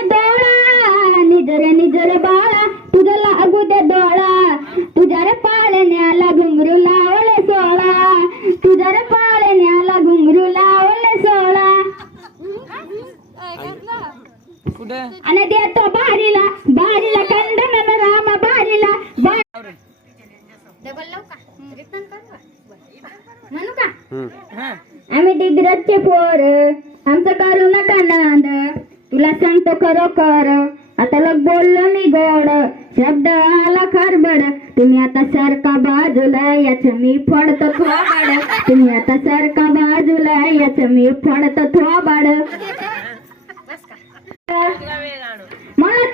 दे डोळा निजरे बाळा तुझं लागू दे डोळा तुझ्या रे पाळण्याला घुंगरू लावले सोळा तुझ्या रे पाळण्याला घुंगरू लावले सोळा आणि देतो बारीला बारीला कंदन राम बारीला म्हणू का आम्ही डिग्रजचे पोर आमचं करू नका नांद तुला सांगतो खरोखर आता लोक बोललो मी गोड शब्द आला खरबड तुम्ही आता सारखा बाजूला याच मी फोडतो थोबाड तुम्ही आता सारखा बाजूला याच मी फोडतो थोबाड मला